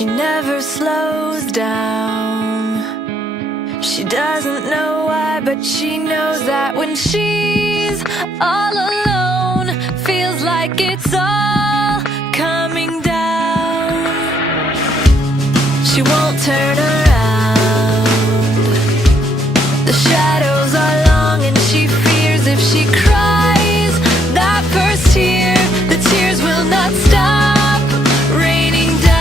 She never slows down. She doesn't know why, but she knows that when she's all alone, feels like it's all coming down. She won't turn around. The shadows are long and she fears if she cries that first tear, the tears will not stop raining down.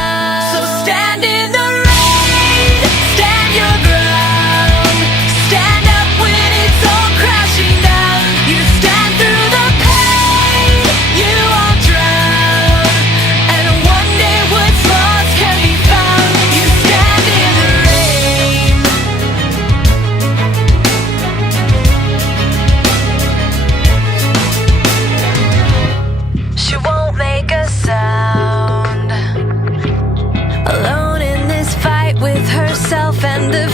So stand in the rain, stand your ground, stand up when it's all crashing down. You stand through the pain, you won't drown, and one day what's lost can be found. You stand in the rain. She won't make a sound, alone in this fight with herself and the